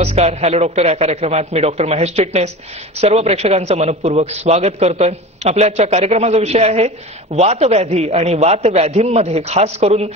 नमस्कार. Hello doctor या कार्यक्रमात मी डॉक्टर महेश चिटणेस सर्व प्रेक्षकांचं मनपूर्वक स्वागत करतोय. आपल्या आजच्या कार्यक्रमाचा विषय आहे वातव्याधी आणि वातव्याधींमध्ये खास करून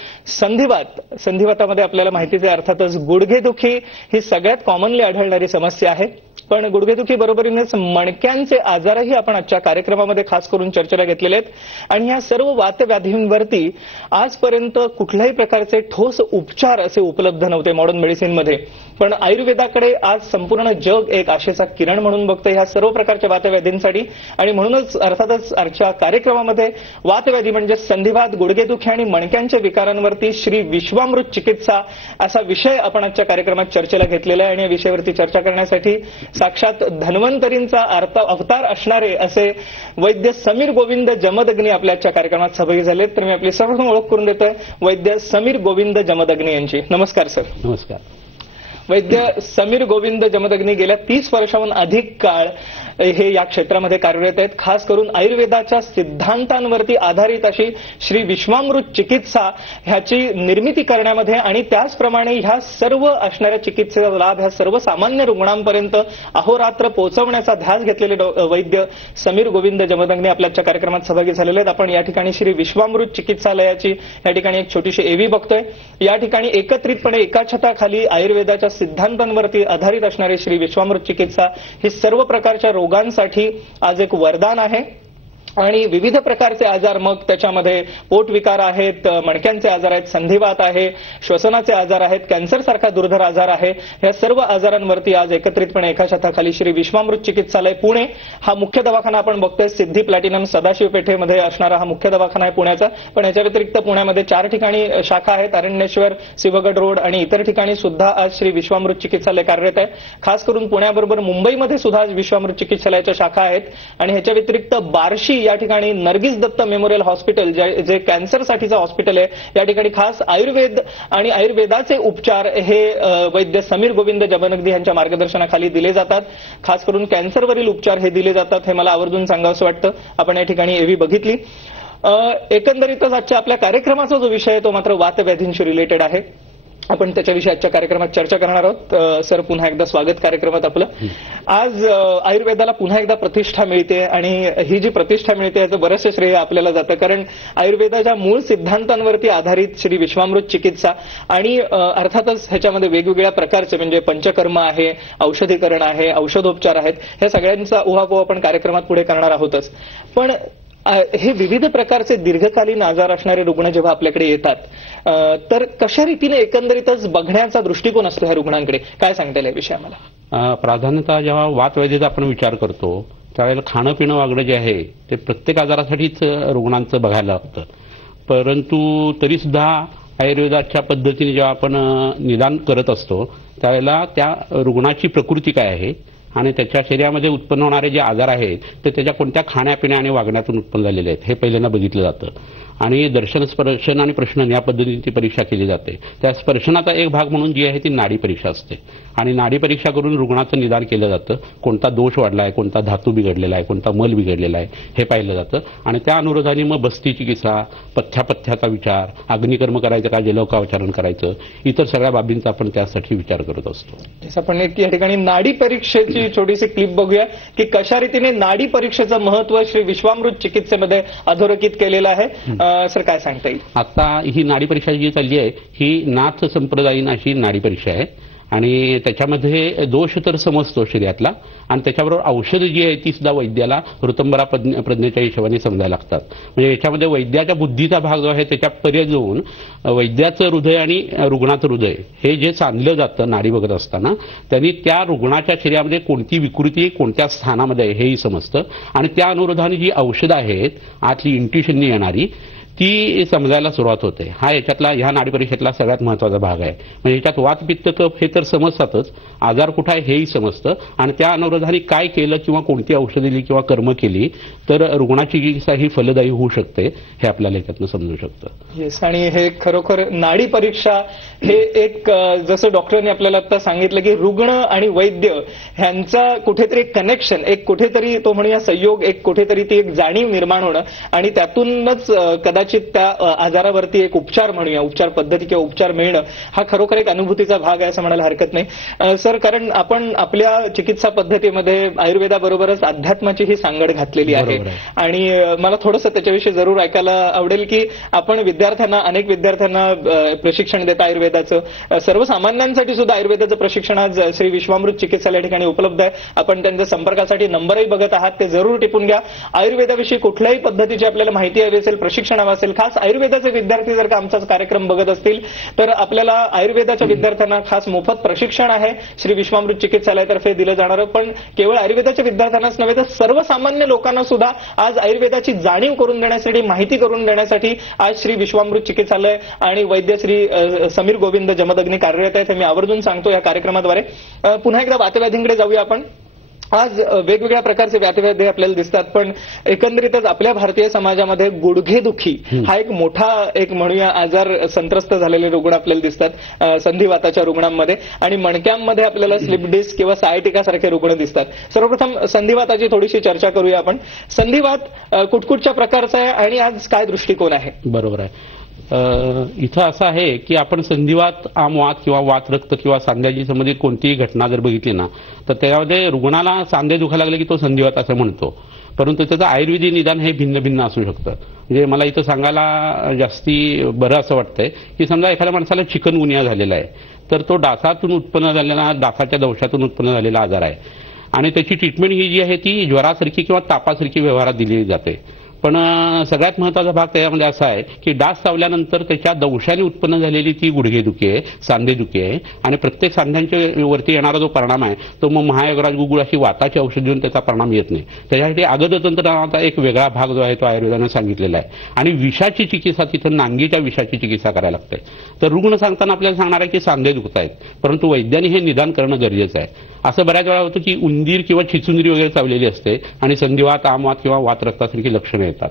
संधिवात. संधिवातामध्ये आपल्याला माहितीच आहे अर्थातच गुडघेदुखी ही सगळ्यात कॉमनली आढळणारी समस्या आहे. पण गुडघेदुखी बरोबरीनेच मणक्यांचे आजारही आपण आजच्या कार्यक्रमामध्ये खास करून चर्चेला घेतलेले आहेत. आणि ह्या सर्व वातव्याधींवरती आजपर्यंत कुठल्याही प्रकारचे ठोस उपचार असे उपलब्ध नव्हते मॉडर्न मेडिसिनमध्ये. पण आयुर्वेदाकडे आज संपूर्ण जग एक आशेचा किरण म्हणून बघतं ह्या सर्व प्रकारच्या वातव्याधींसाठी. आणि म्हणूनच अर्थातच आजच्या कार्यक्रमामध्ये वातव्याधी म्हणजे संधिवात, गुडघेदुखी आणि मणक्यांच्या विकारांवरती श्री विश्वामृत चिकित्सा असा विषय आपण आजच्या कार्यक्रमात चर्चेला घेतलेला आहे. आणि या विषयावरती चर्चा करण्यासाठी साक्षात धन्वंतरींचा अवतार असणारे असे वैद्य समीर गोविंद जमदग्नी आपल्या आजच्या कार्यक्रमात सहभागी झालेत. तर मी आपली सर्वप्रथम ओळख करून देतोय वैद्य समीर गोविंद जमदग्नी यांची. नमस्कार सर. नमस्कार. वैद्य समीर गोविंद जमदग्नी गेल्या 30 वर्षांहून अधिक काळ हे या क्षेत्रामध्ये कार्यरत आहेत. खास करून आयुर्वेदाच्या सिद्धांतांवरती आधारित अशी श्री विश्वामृत चिकित्सा ह्याची निर्मिती करण्यामध्ये आणि त्याचप्रमाणे ह्या सर्व असणाऱ्या चिकित्सेचा लाभ ह्या सर्वसामान्य रुग्णांपर्यंत अहोरात्र पोहोचवण्याचा ध्यास घेतलेले वैद्य समीर गोविंद जमदग्नी आपल्याच्या कार्यक्रमात सहभागी झालेले आहेत. आपण या ठिकाणी श्री विश्वामृत चिकित्सालयाची या ठिकाणी एक छोटीशी एव्ही बघतोय. या ठिकाणी एकत्रितपणे एका छताखाली आयुर्वेदाच्या सिद्धांतांवरती आधारित असणारी श्री विश्वामृत चिकित्सा ही सर्व प्रकारच्या रोगांसाठी आज एक वरदान आहे. आणि विविध प्रकारचे आजार, मग त्याच्यामध्ये पोटविकार आहेत, मणक्यांचे आजार आहेत, संधिवात आहे, श्वसनाचे आजार आहेत, कॅन्सर सारखा दुर्धर आजार आहे. या सर्व आजारांवरती आज एकत्रितपणे एका छताखाली श्री विश्वामृत चिकित्सालय पुणे हा मुख्य दवाखाना आपण बघतोय. सिद्धी प्लॅटिनम सदाशिव पेठेमध्ये असणारा हा मुख्य दवाखाना आहे पुण्याचा. पण याच्या व्यतिरिक्त पुण्यामध्ये 4 ठिकाणी शाखा आहेत. अरण्येश्वर, सिंहगड रोड आणि इतर ठिकाणी सुद्धा आज श्री विश्वामृत चिकित्सालय कार्यरत आहे. खास करून पुण्याबरोबर मुंबईमध्ये सुद्धा आज विश्वामृत चिकित्सालयाच्या शाखा आहेत. आणि ह्याच्या व्यतिरिक्त बार्शी या ठिकाणी नर्गिस दत्त मेमोरियल हॉस्पिटल जे कॅन्सरसाठीचं हॉस्पिटल आहे, या ठिकाणी खास आयुर्वेद आणि आयुर्वेदाचे उपचार हे वैद्य समीर गोविंद जमदग्नी यांच्या मार्गदर्शनाखाली दिले जातात. खास करून कॅन्सरवरील उपचार हे दिले जातात. हे मला आवर्जून सांगावंसं वाटतं. आपण या ठिकाणी एव्ही बघितली. एकंदरीतच आजच्या आपल्या कार्यक्रमाचा जो विषय आहे तो मात्र वातव्याधींशी रिलेटेड आहे. आपण त्याच्याविषयी आजच्या कार्यक्रमात चर्चा करणार आहोत. सर, पुन्हा एकदा स्वागत कार्यक्रमात आपलं. आज आयुर्वेदाला पुन्हा एकदा प्रतिष्ठा मिळते आणि ही जी प्रतिष्ठा मिळते याचं बरंचसं श्रेय आपल्याला जातं. कारण आयुर्वेदाच्या मूळ सिद्धांतांवरती आधारित श्री विश्वामृत चिकित्सा आणि अर्थातच ह्याच्यामध्ये वेगवेगळ्या प्रकारचे म्हणजे पंचकर्म आहे, औषधीकरण आहे, औषधोपचार आहेत, ह्या सगळ्यांचा उहापोह आपण कार्यक्रमात पुढे करणार आहोतच. पण हे विविध प्रकारचे दीर्घकालीन आजार असणारे रुग्ण जेव्हा आपल्याकडे येतात तर कशा रीतीने एकंदरीतच बघण्याचा दृष्टिकोन असतो ह्या रुग्णांकडे, काय सांगता येईल या विषय आम्हाला? प्राधान्यतः जेव्हा वातव्याधीचा आपण विचार करतो त्यावेळेला खाणं पिणं वागणं जे आहे ते प्रत्येक आजारासाठीच रुग्णांचं बघायला लागतं. परंतु तरी सुद्धा आयुर्वेदाच्या पद्धतीने जेव्हा आपण निदान करत असतो त्यावेळेला त्या रुग्णाची प्रकृती काय आहे आणि त्याच्या शरीरामध्ये उत्पन्न होणारे जे आजार आहेत ते त्याच्या कोणत्या खाण्यापिण्या आणि वागण्यातून उत्पन्न झालेले आहेत हे पहिल्यांदा बघितलं जातं. आणि दर्शन, स्पर्शन आणि प्रश्न या पद्धतीने ती परीक्षा केली जाते. त्या स्पर्शनाचा एक भाग म्हणून जी आहे ती नाडी परीक्षा असते. आणि नाडी परीक्षा करून रुग्णाचं निदान केलं जातं. कोणता दोष वाढला आहे, कोणता धातू बिघडलेला आहे, कोणता मल बिघडलेला आहे हे पाहिलं जातं. आणि त्या अनुरोधाने मग बस्ती चिकित्सा, पथ्याचा विचार, अग्निकर्म करायचं का, जलौकावचारण करायचं, इतर सगळ्या बाबींचा आपण त्यासाठी विचार करत असतो. आपण या ठिकाणी नाडी परीक्षेची छोटीशी क्लिप बघूया की कशा रीतीने नाडी परीक्षेचं महत्व श्री विश्वामृत चिकित्सेमध्ये अधोरेखित केलेलं आहे. सर, काय सांगता येईल? आता ही नाडी परीक्षा जी चालली आहे ही नाथ संप्रदायीन अशी नाडी परीक्षा आहे. आणि त्याच्यामध्ये दोष तर समजतो शरीरातला आणि त्याच्याबरोबर औषधं जी आहे ती सुद्धा वैद्याला ऋतंभरा प्रज्ञेच्या हिशोबाने समजायला लागतात. म्हणजे याच्यामध्ये वैद्याच्या बुद्धीचा भाग जो आहे त्याच्या पर्याय जाऊन वैद्याचं हृदय आणि रुग्णाचं हृदय हे जे सांधलं जातं नाडी बघत असताना त्यांनी त्या रुग्णाच्या शरीरामध्ये कोणती विकृती कोणत्या स्थानामध्ये आहे हेही समजतं. आणि त्या अनुरोधाने जी औषधं आहेत आतली इंट्युशननी येणारी ती समजायला सुरुवात होते. हा याच्यातला ह्या नाडी परीक्षेतला सगळ्यात महत्वाचा भाग आहे. म्हणजे याच्यात वात पित्त कफ हे तर समजतातच, आजार कुठं आहे हेही समजतं. आणि त्या अनुरोधाने काय केलं किंवा कोणती औषधं दिली किंवा कर्म केली तर रुग्णाची चिकित्सा ही फलदायी होऊ शकते हे आपल्याला याच्यातनं समजू शकतं. येस, आणि हे खरोखर नाडी परीक्षा हे एक जसं डॉक्टरांनी आपल्याला आता सांगितलं की रुग्ण आणि वैद्य ह्यांचा कुठेतरी कनेक्शन, एक कुठेतरी तो म्हणूया संयोग, एक कुठेतरी ती एक जाणीव निर्माण होणं आणि त्यातूनच कदाचित कदाचित त्या आजारावरती एक उपचार म्हणूया, उपचार पद्धती किंवा उपचार मिळणं हा खरोखर एक अनुभूतीचा भाग आहे असं म्हणायला हरकत नाही. सर, कारण आपण आपल्या चिकित्सा पद्धतीमध्ये आयुर्वेदाबरोबरच अध्यात्माची सांगड घातलेली आहे आणि मला थोडंसं त्याच्याविषयी जरूर ऐकायला आवडेल की आपण अनेक विद्यार्थ्यांना प्रशिक्षण देता आयुर्वेदाचं. सर्वसामान्यांसाठी सुद्धा आयुर्वेदाचं प्रशिक्षण आज श्री विश्वामृत चिकित्सालय ठिकाणी उपलब्ध आहे. आपण त्यांच्या संपर्कासाठी नंबरही बघत आहात, ते जरूर टिपून घ्या. आयुर्वेदाविषयी कुठल्याही पद्धतीची आपल्याला माहिती हवी असेल, प्रशिक्षण हवं असेल, खास आयुर्वेदाचे विद्यार्थी जर का आमचा कार्यक्रम बघत असतील तर आपल्याला आयुर्वेदाच्या विद्यार्थ्यांना खास मोफत प्रशिक्षण आहे श्री विश्वामृत चिकित्सालयातर्फे दिलं जाणारं. पण केवळ आयुर्वेदाच्या विद्यार्थ्यांनाच नव्हे तर सर्वसामान्य लोकांना सुद्धा आज आयुर्वेदाची जाणीव करून देण्यासाठी, माहिती करून देण्यासाठी आज श्री विश्वामृत चिकित्सालय आणि वैद्य श्री समीर गोविंद जमदग्नी कार्यरत आहेत. मी आवर्जून सांगतो या कार्यक्रमाद्वारे. पुन्हा एकदा वातव्याधींकडे जाऊया आपण. आज वेगवेगळ्या प्रकारचे व्याधी आपल्याला दिसतात, पण एकंदरीतच आपल्या भारतीय समाजामध्ये गुडघेदुखी हा एक मोठा म्हणूया आजार संत्रस्त झालेले रुग्ण आपल्याला दिसतात संधिवाताच्या रुग्णांमध्ये, आणि मणक्यांमध्ये आपल्याला स्लिप डिस्क किंवा सायटिका सारखे रुग्ण दिसतात. सर्वप्रथम संधिवाताची थोडीशी चर्चा करूया आपण. संधिवात कुठकुठच्या प्रकारचा आहे आणि आज काय दृष्टिकोन आहे? बरोबर आहे. इथं असं आहे की आपण संधिवात, आमवात किंवा वात रक्त किंवा सांध्याची संबंधित कोणतीही घटना जर बघितली ना तर त्यामध्ये रुग्णाला सांधे दुखायला लागले की तो संधिवात असं म्हणतो, परंतु त्याचं आयुर्वेदिक निदान हे भिन्न भिन्न असू शकतं. म्हणजे मला इथं सांगायला जास्ती बरं असं वाटतंय की समजा एखाद्या माणसाला चिकनगुनिया झालेला आहे तर तो डासातून उत्पन्न झालेला, डासाच्या दंशातून उत्पन्न झालेला आजार आहे आणि त्याची ट्रीटमेंट ही जी आहे ती ज्वरासारखी किंवा तापासारखी व्यवहारात दिली जाते. पण सगळ्यात महत्त्वाचा भाग त्याच्यामध्ये असा आहे की डास चावल्यानंतर त्याच्या दंशाने उत्पन्न झालेली ती गुडघेदुखी आहे, सांधेदुखी आहे आणि प्रत्येक सांध्यांच्या वरती येणारा जो परिणाम आहे तो मग महायोगराज गुगुळ अशी वाताची औषध देऊन त्याचा परिणाम येत नाही. त्याच्यासाठी अगदतंत्र नावाचा एक वेगळा भाग जो आहे तो आयुर्वेदाने सांगितलेला आहे आणि विषाची चिकित्सा, तिथं नांगीच्या विषाची चिकित्सा करायला लागते. तर रुग्ण सांगताना आपल्याला सांगणार आहे की सांधे दुखत आहेत, परंतु वैद्यांनी हे निदान करणं गरजेचं आहे. असं बऱ्याच वेळा होतं की उंदीर किंवा चिचुंदरी वगैरे चावलेली असते आणि संधिवात, आमवात किंवा वातरक्तासारखी लक्षणं येतात.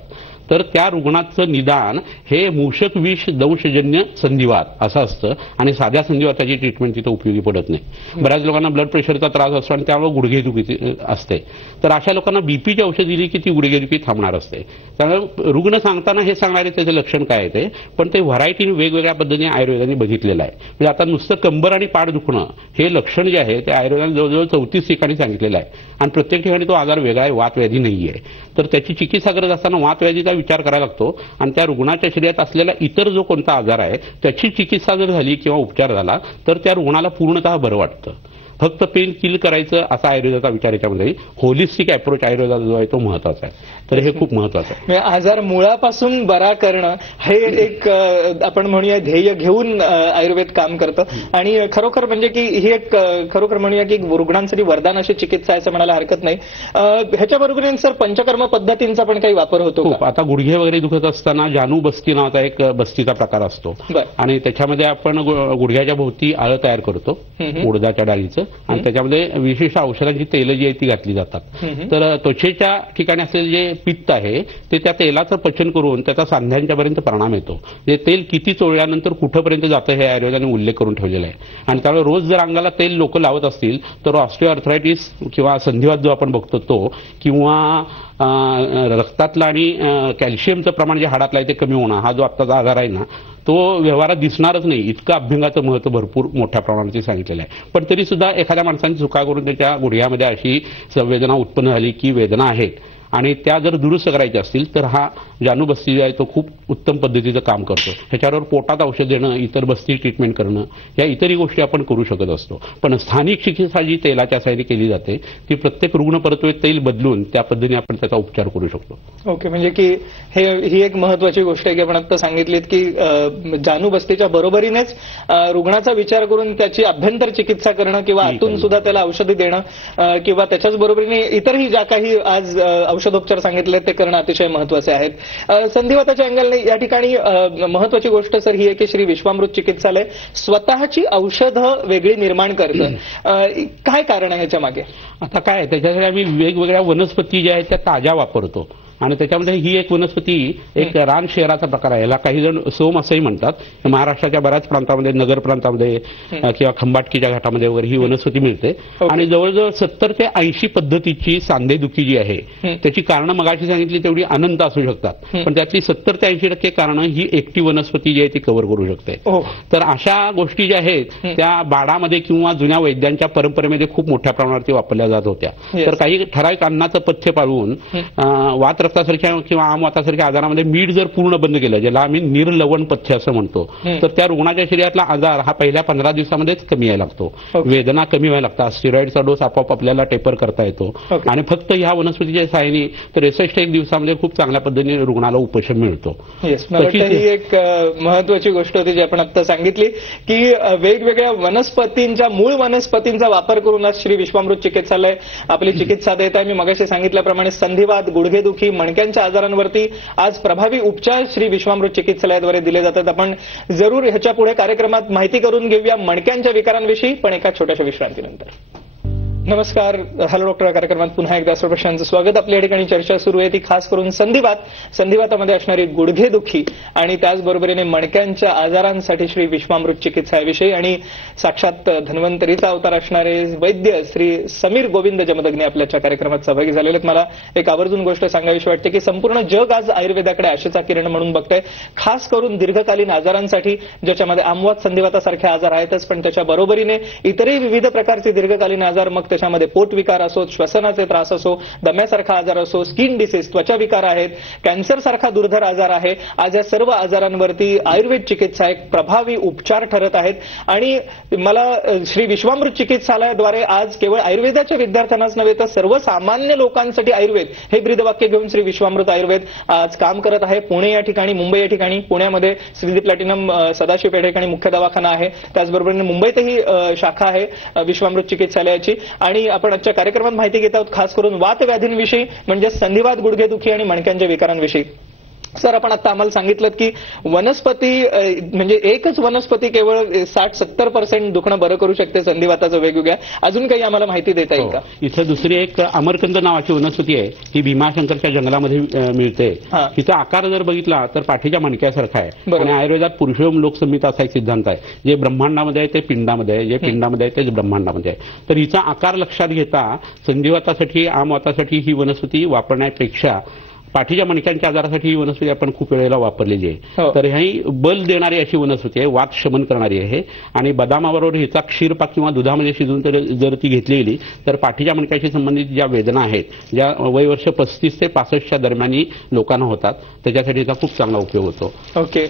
तर त्या रुग्णाचं निदान हे मूषक विष दंशजन्य संधिवात असं असतं आणि साध्या संधिवाताची ट्रीटमेंट तिथं उपयोगी पडत नाही. बऱ्याच लोकांना ब्लड प्रेशरचा त्रास असतो आणि त्यामुळे गुडघेदुखी असते, तर अशा लोकांना बीपीची औषध दिली की ती गुडघेदुखी थांबणार असते. त्यामुळे रुग्ण सांगताना हे सांगणारे त्याचं लक्षण काय आहे पण ते व्हरायटी वेगवेगळ्या पद्धतीने आयुर्वेदाने बघितलेलं आहे. म्हणजे आता नुसतं कंबर आणि पाठ दुखणं हे लक्षण जे आहे ते आयुर्वेदाने जवळजवळ 34 ठिकाणी सांगितलेलं आहे आणि प्रत्येक ठिकाणी तो आजार वेगळा आहे, वातव्याधी नाही आहे. तर त्याची चिकित्सा करत असताना वातव्याधीचा विचार करायला लागतो आणि त्या रुग्णाच्या शरीरात असलेला इतर जो कोणता आजार आहे त्याची चिकित्सा जर झाली किंवा उपचार झाला तर त्या रुग्णाला पूर्णतः बरं वाटतं. फक्त पेन किल करायचं असा आयुर्वेदाचा विचार याच्यामध्ये, होलिस्टिक अप्रोच आयुर्वेदाचा जो आहे तो महत्वाचा आहे. तर हे खूप महत्वाचं आहे. आजार मुळापासून बरा करणं हे एक आपण म्हणूया ध्येय घेऊन आयुर्वेद काम करतं आणि खरोखर म्हणजे की ही एक खरोखर म्हणूया की रुग्णांसाठी वरदान अशी चिकित्सा आहे असं म्हणायला हरकत नाही. ह्याच्याबरोबर सर पंचकर्म पद्धतींचा पण काही वापर होतो का? आता गुडघे वगैरे दुखत असताना जानू बस्ती नावाचा एक बस्तीचा प्रकार असतो आणि त्याच्यामध्ये आपण गुडघ्याच्या भोवती आळं तयार करतो उडदाच्या डाळीचं आणि त्याच्यामध्ये विशेष औषधांची तेल जी आहे ती घातली जातात. तर त्वचेच्या ठिकाणी असलेले जे पित्त आहे ते त्या तेलाचं पचन करून त्याचा सांध्यांच्यापर्यंत परिणाम येतो. म्हणजे तेल किती चोळल्यानंतर कुठंपर्यंत जातं हे आयुर्वेदाने उल्लेख करून ठेवलेला आहे आणि त्यामुळे रोज जर अंगाला तेल लोक लावत असतील तर ऑस्टिओआर्थरायटिस किंवा संधिवात जो आपण बघतो तो किंवा रक्तातलं आणि कॅल्शियमचं प्रमाण जे हाडातलं आहे ते कमी होणं हा जो आत्ताचा आजार आहे ना तो व्यवहारात दिसणारच नाही, इतकं अभ्यंगाचं महत्व भरपूर मोठ्या प्रमाणात सांगितलेलं आहे. पण तरी सुद्धा एखाद्या माणसाने चुका करून त्याच्या गुडघ्यामध्ये अशी संवेदना उत्पन्न झाली की वेदना आहेत आणि त्या जर दुरुस्त करायच्या असतील तर हा जानू बस्ती आहे तो खूप उत्तम पद्धतीचं काम करतो. ह्याच्यावर पोटात औषध देणं, इतर बस्ती ट्रीटमेंट करणं या इतरही गोष्टी आपण करू शकत असतो. पण स्थानिक चिकित्सा जी तेलाच्या साहाय्याने केली जाते ती प्रत्येक रुग्ण परत्वे तेल बदलून त्या पद्धतीने आपण त्याचा उपचार करू शकतो. ओके, म्हणजे की ही एक महत्वाची गोष्ट आहे की आपण आता सांगितलीत की जानू बस्तीच्या बरोबरीनेच रुग्णाचा विचार करून त्याची अभ्यंतर चिकित्सा करणं किंवा आतून सुद्धा त्याला औषधी देणं किंवा त्याच्याच बरोबरीने इतरही ज्या काही आज औषधोपचार सांगितले ते करणं अतिशय महत्वाचे आहेत. संधिवाताच्या अँगलने या ठिकाणी महत्वाची गोष्ट सर ही आहे की श्री विश्वामृत चिकित्सालय स्वतःची औषधं वेगळी निर्माण करतं. काय कारण आहे ह्याच्या मागे? आता काय त्याच्यासाठी आम्ही वेगवेगळ्या वनस्पती ज्या आहेत त्या ताज्या वापरतो आणि त्याच्यामध्ये ही एक वनस्पती एक रान शेराचा प्रकार आहे. याला काही जण सोम असंही म्हणतात. महाराष्ट्राच्या बऱ्याच प्रांतामध्ये, नगर प्रांतामध्ये किंवा खंबाटकीच्या घाटामध्ये वगैरे ही वनस्पती मिळते. आणि जवळजवळ 70 ते 80 पद्धतीची सांधेदुखी जी आहे त्याची कारणं मगाशी सांगितली तेवढी अनंत असू शकतात, पण त्यातली 70 ते 80% कारणं ही एकटी वनस्पती जी आहे ती कव्हर करू शकते. तर अशा गोष्टी ज्या आहेत त्या बाडामध्ये किंवा जुन्या वैद्यांच्या परंपरेमध्ये खूप मोठ्या प्रमाणावरती वापरल्या जात होत्या. तर काही ठराविक अन्नाचं पथ्य पाळून वात रक्तासारख्या किंवा आमवातासारख्या आजारामध्ये मीठ जर पूर्ण बंद केलं, ज्याला आम्ही निर्लवण पथ्य असं म्हणतो, तर त्या रुग्णाच्या शरीरातला आजार हा पहिल्या 15 दिवसामध्येच कमी यायला लागतो. वेदना कमी व्हायला लागतात. स्टिरॉइडचा डोस आपोआप आपल्याला टेपर करता येतो. आणि फक्त ह्या वनस्पतीच्या सहाय्याने तर 61 दिवसामध्ये खूप चांगल्या पद्धतीने रुग्णाला उपशम मिळतो. ही एक महत्वाची गोष्ट होती जी आपण आता सांगितली की वेगवेगळ्या वनस्पतींच्या मूळ वनस्पतींचा वापर करून आज श्री विश्वामृत चिकित्सालय आपली चिकित्सा देत आहे. मी मगाशी सांगितल्याप्रमाणे संधिवात, गुडघेदुखी, मणक्यांच्या आजारांवरती आज प्रभावी उपचार श्री विश्वामृत चिकित्सालयाद्वारे दिले जातात. आपण जरूर ह्याच्या पुढे कार्यक्रमात माहिती करून घेऊया मणक्यांच्या विकारांविषयी, पण एका छोट्याशा विश्रांतीनंतर. नमस्कार, हॅलो डॉक्टर कार्यक्रमात पुन्हा एकदा सर्व प्रश्नांचं स्वागत. आपल्या ठिकाणी चर्चा सुरू आहे ती खास करून संधिवातामध्ये असणारी गुडघेदुखी आणि त्याचबरोबरीने मणक्यांच्या आजारांसाठी श्री विश्वामृत चिकित्साविषयी आणि साक्षात धन्वंतरीचा अवतार असणारे वैद्य श्री समीर गोविंद जमदग्नी आपल्याच्या कार्यक्रमात सहभागी झालेले आहेत. मला एक आवर्जून गोष्ट सांगावीशी वाटते की संपूर्ण जग आज आयुर्वेदाकडे आशेचा किरण म्हणून बघतंय, खास करून दीर्घकालीन आजारांसाठी, ज्याच्यामध्ये आमवात, संधिवातासारखे आजार आहेतच, पण त्याच्या बरोबरीने इतरही विविध प्रकारचे दीर्घकालीन आजार, मग त्याच्यामध्ये पोटविकार असो, श्वसनाचे त्रास असो, दम्यासारखा आजार असो, स्किन डिसीज, त्वचा विकार आहेत, कॅन्सर सारखा दुर्धर आजार आहे. आज या सर्व आजारांवरती आयुर्वेद चिकित्सा एक प्रभावी उपचार ठरत आहेत. आणि मला श्री विश्वामृत चिकित्सालयाद्वारे आज केवळ आयुर्वेदाच्या विद्यार्थ्यांनाच नव्हे तर सर्वसामान्य लोकांसाठी आयुर्वेद हे ब्रीदवाक्य घेऊन श्री विश्वामृत आयुर्वेद आज काम करत आहे. पुणे या ठिकाणी, मुंबई या ठिकाणी, पुण्यामध्ये श्रीदी प्लॅटिनम सदाशिव या ठिकाणी मुख्य दवाखाना आहे, त्याचबरोबर मुंबईतही शाखा आहे विश्वामृत चिकित्सालयाची. आणि आपण आजच्या कार्यक्रमात माहिती घेत आहोत खास करून वातव्याधींविषयी, म्हणजे संधिवात, गुडघेदुखी आणि मणक्यांच्या विकारांविषयी. सर, आपण आता आम्हाला सांगितलं की वनस्पती म्हणजे एकच वनस्पती केवळ 60-70% दुखणं बरं करू शकते संधिवाताचं वेगवेगळ्या. अजून काही आम्हाला माहिती देता येईल का? इथं दुसरी एक अमरकंद नावाची वनस्पती आहे, ही भीमाशंकरच्या जंगलामध्ये मिळते. तिचा आकार जर बघितला तर पाठीच्या मणक्यासारखा आहे. आणि आयुर्वेदात पुरुषोत्तम लोकसंहिता असा एक सिद्धांत आहे, जे ब्रह्मांडामध्ये आहे ते पिंडामध्ये आहे, जे पिंडामध्ये आहे ते ब्रह्मांडामध्ये आहे. तर हिचा आकार लक्षात घेता संधिवातासाठी, आमवातासाठी ही वनस्पती वापरण्यापेक्षा पाठीच्या मणक्यांच्या आजारासाठी ही वनस्पती आपण खूप वेळेला वापरलेली आहे. तर ही बल देणारी अशी वनस्पती आहे, वात शमन करणारी आहे. आणि बदामाबरोबर हिचा क्षीरपाक किंवा दुधामध्ये शिजवून जर ती घेतली गेली तर पाठीच्या मणक्याशी संबंधित ज्या वेदना आहेत, ज्या वयवर्ष 35 ते 65च्या दरम्यान लोकांना होतात, त्याच्यासाठी हिचा खूप चांगला उपयोग होतो.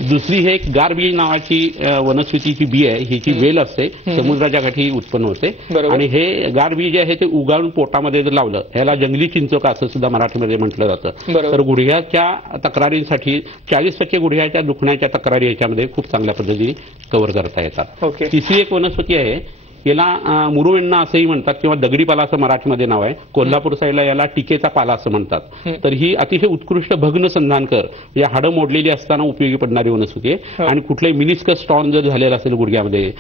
दुसरी हे एक गारबी नावाची वनस्पतीची बी आहे, हिची वेल असते, समुद्राच्या काठी उत्पन्न होते. आणि हे गारबी जे आहे ते उगाळून पोटामध्ये जर लावलं, ह्याला जंगली चिंचोका असं सुद्धा मराठीमध्ये म्हटलं जातं. तर गुडघ्याच्या तक्रारींसाठी 40% गुडघ्याच्या दुखण्याच्या तक्रारी याच्यामध्ये खूप चांगल्या पद्धतीने कव्हर करता येतात. तिसरी एक वनस्पती आहे, याला मुरुवेण्णा असंही म्हणतात किंवा दगडी पाला असं मराठीमध्ये नाव आहे. कोल्हापूर साईडला याला टिकेचा पाला असं म्हणतात. तर ही अतिशय उत्कृष्ट भग्न संधानकर, या हाडं मोडलेली असताना उपयोगी पडणारी वनस्पती आहे. आणि कुठलाही मिनिस्कस स्टॉन जर झालेला असेल गुडघ्यामध्ये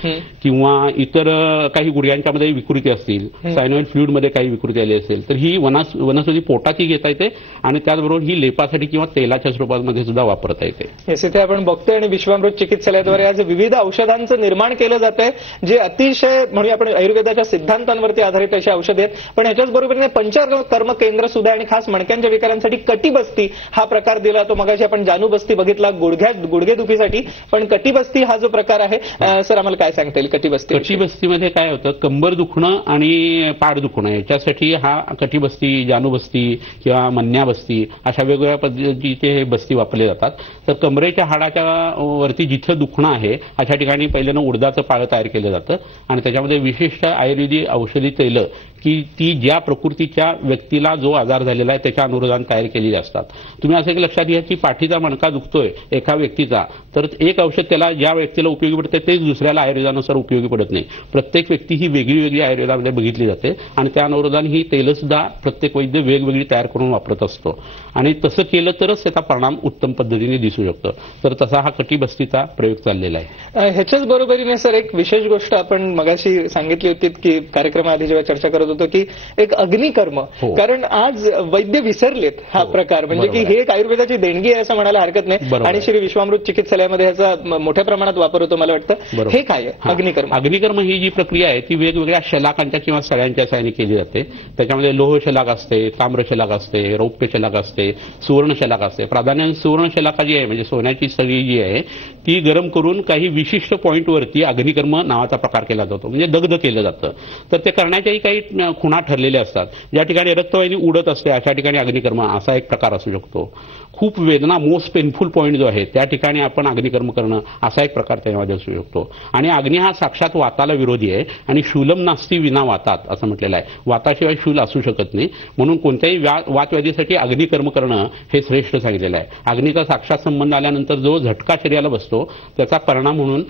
किंवा इतर काही गुडघ्यांच्यामध्ये विकृती असतील, सायनोइड फ्लुइडमध्ये काही विकृती आली असेल, तर ही वनस्पती पोटाची घेता येते आणि त्याचबरोबर ही लेपासाठी किंवा तेलाच्या स्वरूपामध्ये सुद्धा वापरता येते. इथे आपण बघतोय आणि विश्वामृत चिकित्सालयाद्वारे आज विविध औषधांचं निर्माण केलं जात आहे, जे अतिशय म्हणूया आपण आयुर्वेदाच्या सिद्धांतांवरती आधारित अशी औषधे आहेत. पण ह्याच्याच बरोबरीने पंचकर्म केंद्र सुद्धा आणि खास मणक्यांच्या विकारांसाठी कटिबस्ती हा प्रकार दिला. तो मगाशी आपण जानूबस्ती बघितला गुडघेदुखीसाठी, पण कटिबस्ती हा जो प्रकार आहे, सर आम्हाला काय सांगता येईल कटिबस्ती? कटिबस्तीमध्ये काय होतं, कंबर दुखणं आणि पाठ दुखणं याच्यासाठी हा कटिबस्ती, जानूबस्ती किंवा मन्याबस्ती अशा वेगवेगळ्या पद्धतीचे हे बस्ती वापरले जातात. तर कमरेच्या हाडाच्या वरती जिथं दुखणं आहे अशा ठिकाणी पहिल्यानं उडदाचं पाळं तयार केलं जातं आणि त्याच्यामध्ये विशिष्ट आयुर्वेदिक औषधी तैलं की ती ज्या प्रकृतीच्या व्यक्तीला जो आजार झालेला आहे त्याच्या अनुरोधाने तयार केलेली असतात. तुम्ही असं एक लक्षात घ्या की पाठीचा मणका दुखतोय एका व्यक्तीचा, तर एक औषध त्याला ज्या व्यक्तीला उपयोगी पडते तेच दुसऱ्याला आयुर्वेदानुसार उपयोगी पडत नाही. प्रत्येक व्यक्ती ही वेगळी वेगळी आयुर्वेदामध्ये बघितली जाते आणि त्या अनुरोधाने ही तैलं सुद्धा प्रत्येक वैद्य वेगवेगळी तयार करून वापरत असतो. आणि तसं केलं तरच त्याचा परिणाम उत्तम पद्धतीने दिसू शकतो. तर तसा हा कटिबस्तीचा प्रयोग चाललेला आहे. ह्याच्याच बरोबरीने सर एक विशेष गोष्ट आपण मगाशी सांगितली होती की कार्यक्रमाआधी जेव्हा चर्चा करत होतो की एक अग्निकर्म, कारण आज वैद्य विसरलेत हा प्रकार, म्हणजे की हे एक आयुर्वेदाची देणगी आहे असं म्हणायला हरकत नाही आणि श्री विश्वामृत चिकित्सालयामध्ये ह्याचा मोठ्या प्रमाणात वापर होतो मला वाटतं. हे काय आहे अग्निकर्म? अग्निकर्म ही जी प्रक्रिया आहे ती वेगवेगळ्या शलाकांच्या किंवा सळ्यांच्या सहाय्याने केली जाते. त्याच्यामध्ये लोह शलाक असते, ताम्र शलाक असते, रौप्य शलाक असते, सुवर्ण शलाक असते. प्राधान्याने सुवर्ण शलाका जी आहे म्हणजे सोन्याची सळी जी आहे ती गरम करून काही विशिष्ट पॉईंटवरती अग्निकर्म नावाचा प्रकार केला जातो, म्हणजे दग्ध केलं जातं. तर ते करण्याच्याही काही खुणा ठरलेल्या असतात. ज्या ठिकाणी रक्तवाहिनी उडत असते अशा ठिकाणी अग्निकर्म असा एक प्रकार असू शकतो. खूप वेदना मोस्ट पेनफुल पॉईंट जो आहे त्या ठिकाणी आपण अग्निकर्म करणं असा एक प्रकार त्यामध्ये असू शकतो. आणि अग्नी हा साक्षात वाताला विरोधी आहे आणि शूलम नास्ती विना वातात असं म्हटलेलं आहे. वाताशिवाय शूल असू शकत नाही, म्हणून कोणत्याही वातव्याधीसाठी अग्निकर्म करणं हे श्रेष्ठ सांगितलेलं आहे. अग्नीचा साक्षात संबंध आल्यानंतर जो झटका शरीराला बसतो त्याचा परिणाम म्हणून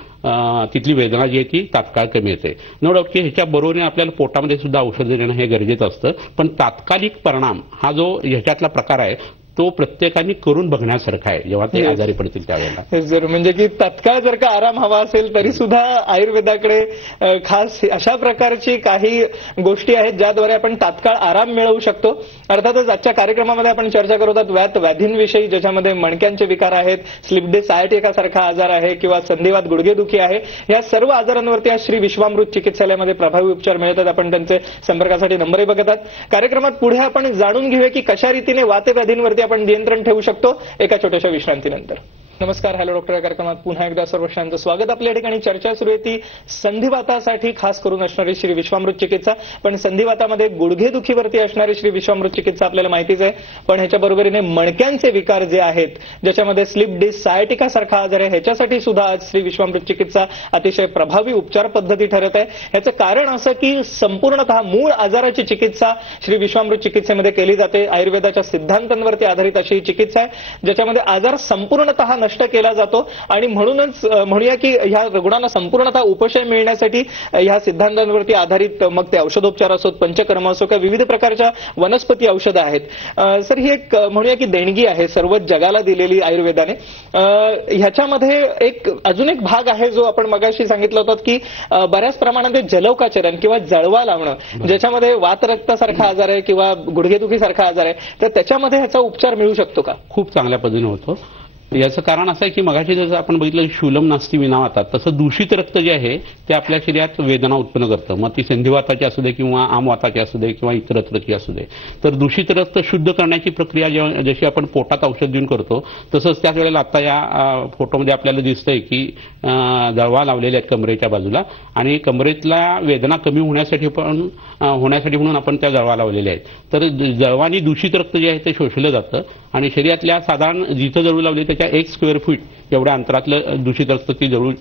तिथली वेदना जी आहे ती तात्काळ कमी येते. नो डाऊट की ह्याच्या बरोबरीने आपल्याला पोटामध्ये सुद्धा औषधं देणं हे गरजेचं असतं, पण तात्कालिक परिणाम हा जो ह्याच्यातला प्रकार आहे तो प्रत्येकाने करून बघण्यासारखा आहे जेव्हा ते आजारी पडतील त्यावेळेला. जर म्हणजे की तत्काळ जर का आराम हवा असेल तरी सुद्धा आयुर्वेदाकडे खास अशा प्रकारची काही गोष्टी आहेत ज्याद्वारे आपण तात्काळ आराम मिळवू शकतो. अर्थातच आजच्या कार्यक्रमामध्ये आपण चर्चा करत आहोत व्याधींविषयी, ज्याच्यामध्ये मणक्यांचे विकार आहेत, स्लिप डिस्क सायटिका सारखा आजार आहे किंवा संधिवात गुडघेदुखी आहे. या सर्व आजारांवरती आज श्री विश्वामृत चिकित्सालयामध्ये प्रभावी उपचार मिळतात. आपण त्यांचे संपर्कासाठी नंबरही बघत आहात. कार्यक्रमात पुढे आपण जाणून घेऊया की कशा रीतीने वातव्याधींवरती आपण नियंत्रण ठेवू शकतो एका छोट्याशा विश्रांतीनंतर. नमस्कार, हॅलो डॉक्टर या कार्यक्रमात पुन्हा एकदा सर्वांचं स्वागत. आपल्या ठिकाणी चर्चा सुरू आहे ती संधिवातासाठी खास करून असणारी श्री विश्वामृत चिकित्सा. पण संधिवातामध्ये गुडघेदुखीवरती असणारी श्री विश्वामृत चिकित्सा आपल्याला माहितीच आहे, पण ह्याच्या बरोबरीने मणक्यांचे विकार जे आहेत ज्याच्यामध्ये स्लिप डिस्क सायटिका सारखा आजार आहे ह्याच्यासाठी सुद्धा आज श्री विश्वामृत चिकित्सा अतिशय प्रभावी उपचार पद्धती ठरत आहे. ह्याचं कारण असं की संपूर्णतः मूळ आजाराची चिकित्सा श्री विश्वामृत चिकित्सेमध्ये केली जाते. आयुर्वेदाच्या सिद्धांतांवरती आधारित अशी ही चिकित्सा आहे ज्याच्यामध्ये आजार संपूर्णतः नष्ट केला जातो आणि म्हणूनच म्हणूया की ह्या रुग्णांना संपूर्णतः उपशय मिळण्यासाठी ह्या सिद्धांतांवरती आधारित मग ते औषधोपचार असोत, पंचकर्म असो किंवा विविध प्रकारच्या वनस्पती औषधं आहेत. सर ही एक म्हणूया की देणगी आहे सर्व जगाला दिलेली आयुर्वेदाने. ह्याच्यामध्ये एक अजून एक भाग आहे जो आपण मगाशी सांगितलं होतं की बऱ्याच प्रमाणात जलौकाचरण किंवा जळवा लावणं, ज्याच्यामध्ये वातरक्तासारखा आजार आहे किंवा गुडघेदुखीसारखा आजार आहे, तर त्याच्यामध्ये ह्याचा उपचार मिळू शकतो का? खूप चांगल्या पद्धतीने होतो. याचं कारण असं आहे की मगाशी जसं आपण बघितलं शूलम नास्ती विना वातात, तसं दूषित रक्त जे आहे ते आपल्या शरीरात वेदना उत्पन्न करतं. मग ती संधिवाताची असू दे किंवा आमवाताची असू दे किंवा इतरत्रची असू दे. तर दूषित रक्त शुद्ध करण्याची प्रक्रिया जशी आपण पोटात औषध देऊन करतो तसंच त्याच वेळेला आता या फोटोमध्ये आपल्याला दिसतंय की जळवा लावलेल्या आहेत कमरेच्या बाजूला आणि कमरेतल्या वेदना कमी होण्यासाठी म्हणून आपण त्या जळवा लावलेल्या आहेत. तर जळवानी दूषित रक्त जे आहे ते शोषलं जातं आणि शरीरातल्या साधारण जिथं जळू लावली त्याच्या 1 स्क्वेअर फूट एवढ्या अंतरातलं दूषित रक्त ती जळून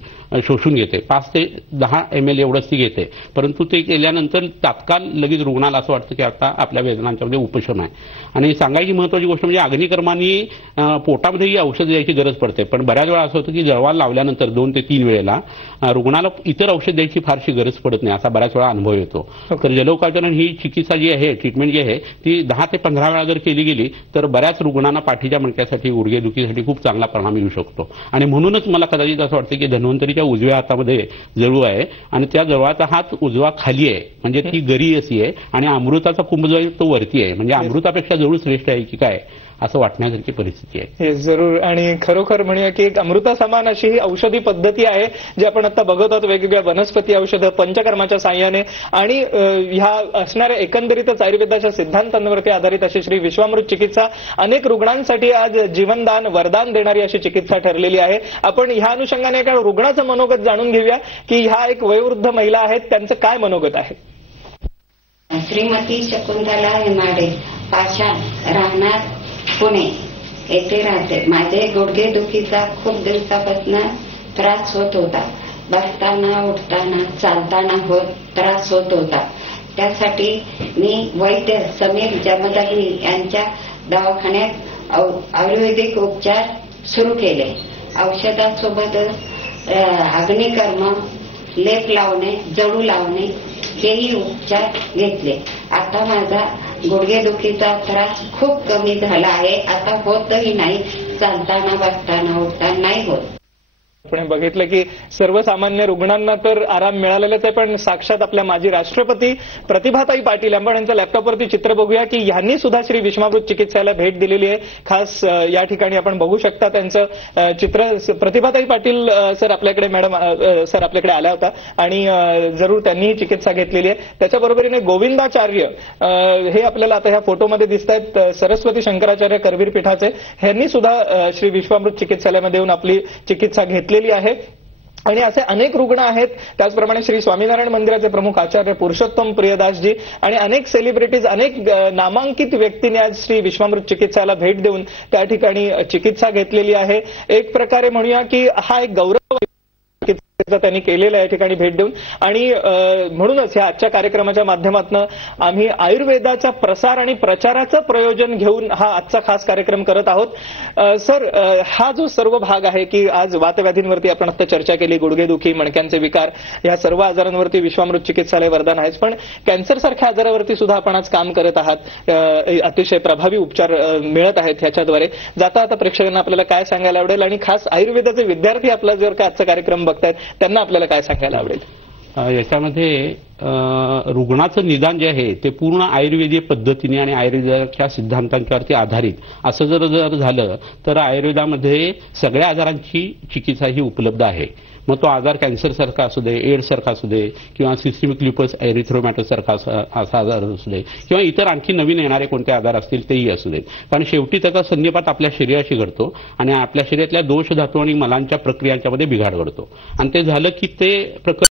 शोषून घेते. 5 ते 10 ml एवढंच ती घेते. परंतु ते केल्यानंतर तात्काळ लगेच रुग्णाला असं वाटतं की आता आपल्या वेदनांच्यामध्ये उपशम आहे. आणि सांगायची महत्वाची गोष्ट म्हणजे अग्निकर्मानी पोटामध्ये ही औषध द्यायची गरज पडते, पण बऱ्याच वेळा असं होतं की जळवा लावल्यानंतर 2 ते 3 वेळेला रुग्णाला इतर औषध द्यायची फारशी गरज पडत नाही, असा बऱ्याच वेळा अनुभव येतो. तर जलौकाचरण ही चिकित्सा जी आहे, ट्रीटमेंट जी आहे ती 10 ते 15 वेळा जर केली गेली तर बऱ्याच रुग्णांना पाठीच्या मणक्यासाठी, गुडघेदुखीसाठी खूप चांगला परिणाम येऊ शकतो. आणि म्हणूनच मला कदाचित असं वाटतं की धन्वंतरीच्या उजव्या हातामध्ये जळू आहे आणि त्या जळवाचा हात उजवा खाली आहे, म्हणजे ती गरी अशी आहे आणि अमृताचा कुंभ जो आहे तो वरती आहे, म्हणजे अमृतापेक्षा जळू श्रेष्ठ आहे की काय असं वाटण्यासारखी परिस्थिती आहे. हे जरूर. आणि खरोखर म्हणूया की एक अमृता समान अशी ही औषधी पद्धती आहे जी आपण आता बघत आहोत, वेगवेगळ्या वनस्पती औषधं पंचकर्माच्या साह्याने आणि ह्या असणाऱ्या एकंदरीतच आयुर्वेदाच्या सिद्धांतांवरती आधारित अशी श्री विश्वामृत चिकित्सा अनेक रुग्णांसाठी आज जीवनदान वरदान देणारी अशी चिकित्सा ठरलेली आहे. आपण ह्या अनुषंगाने एका रुग्णाचं मनोगत जाणून घेऊया की ह्या एक वयोवृद्ध महिला आहेत, त्यांचं काय मनोगत आहे. श्रीमती शकुंतला हेमाडे, पाषाण, राहणार पुणे येथे राहते. माझे गुडघेदुखीचा खूप दिवसापासून त्रास होत होता. बसताना, उठताना, चालताना त्रास होत होता. त्यासाठी मी वैद्य समीर जमदग्नी यांच्या दवाखान्यात आयुर्वेदिक उपचार सुरू केले. औषधासोबत अग्निकर्म, लेप लावणे, जळू लावणे हेही उपचार घेतले. आता माझा गुडघेदुखीचा त्रास खूप कमी झाला आहे. आता होतही नाही, चालताना, बसताना, उठताना नाही होत. आपण बघितलं की सर्वसामान्य रुग्णांना तर आराम मिळालेलाच आहे, पण साक्षात आपल्या माजी राष्ट्रपती प्रतिभाताई पाटील आपण यांचं लॅपटॉपवरती चित्र बघूया की यांनी सुद्धा श्री विश्वामृत चिकित्सालयाला भेट दिलेली आहे. खास या ठिकाणी आपण बघू शकता त्यांचं चित्र. प्रतिभाताई पाटील सर आपल्याकडे सर आपल्याकडे आल्या होता आणि जरूर त्यांनीही चिकित्सा घेतलेली आहे. त्याच्या बरोबरीने गोविंदाचार्य हे आपल्याला आता ह्या फोटोमध्ये दिसत आहेत, सरस्वती शंकराचार्य करवीर पीठाचे, ह्यांनी सुद्धा श्री विश्वामृत चिकित्सालयामध्ये येऊन आपली चिकित्सा घेतलेली आहे. आणि असे अनेक रुग्ण आहेत. त्याचप्रमाणे श्री स्वामीनारायण मंदिराचे प्रमुख आचार्य पुरुषोत्तम प्रियदासजी आणि अनेक सेलिब्रिटीज, अनेक नामांकित व्यक्तींनी आज श्री विश्वामृत चिकित्सालयाला भेट देऊन त्या ठिकाणी चिकित्सा घेतलेली आहे. एक प्रकारे म्हणूया की हा एक गौरव त्यांनी केलेला या ठिकाणी भेट देऊन. आणि म्हणूनच या आजच्या कार्यक्रमाच्या माध्यमातून आम्ही आयुर्वेदाचा प्रसार आणि प्रचाराचं प्रयोजन घेऊन हा आजचा खास कार्यक्रम करत आहोत. सर, हा जो सर्व भाग आहे की आज वातव्याधींवरती आपण आता चर्चा केली, गुडघेदुखी, मणक्यांचे विकार, या सर्व आजारांवरती विश्वामृत चिकित्सालय वरदान आहेच, पण कॅन्सर सारख्या आजारावरती सुद्धा आपण आज काम करत आहात. अतिशय प्रभावी उपचार मिळत आहेत ह्याच्याद्वारे. जाता आता प्रेक्षकांना आपल्याला काय सांगायला आवडेल आणि खास आयुर्वेदाचे विद्यार्थी आपला जर का आजचा कार्यक्रम बघतायत त्यांना आपल्याला काय सांगायला आवडेल? याच्यामध्ये रुग्णाचं निदान जे आहे ते पूर्ण आयुर्वेदीय पद्धतीने आणि आयुर्वेदाच्या सिद्धांतांच्यावरती आधारित असं जर झालं तर आयुर्वेदामध्ये सगळ्या आजारांची चिकित्सा ही उपलब्ध आहे. मग तो आजार कॅन्सर सारखा असू दे, एड्स सारखा असू दे, किंवा सिस्टमिक ल्युपस एरिथ्रोमॅटोस सारखा असा आजार असू दे, किंवा इतर आणखी नवीन येणारे कोणते आजार असतील तेही असू देत. कारण शेवटी त्याचा संनिपात आपल्या शरीराशी घडतो आणि आपल्या शरीरातल्या दोष धातू आणि मलांच्या प्रक्रियांच्यामध्ये बिघाड घडतो. आणि ते झालं की ते प्रकरण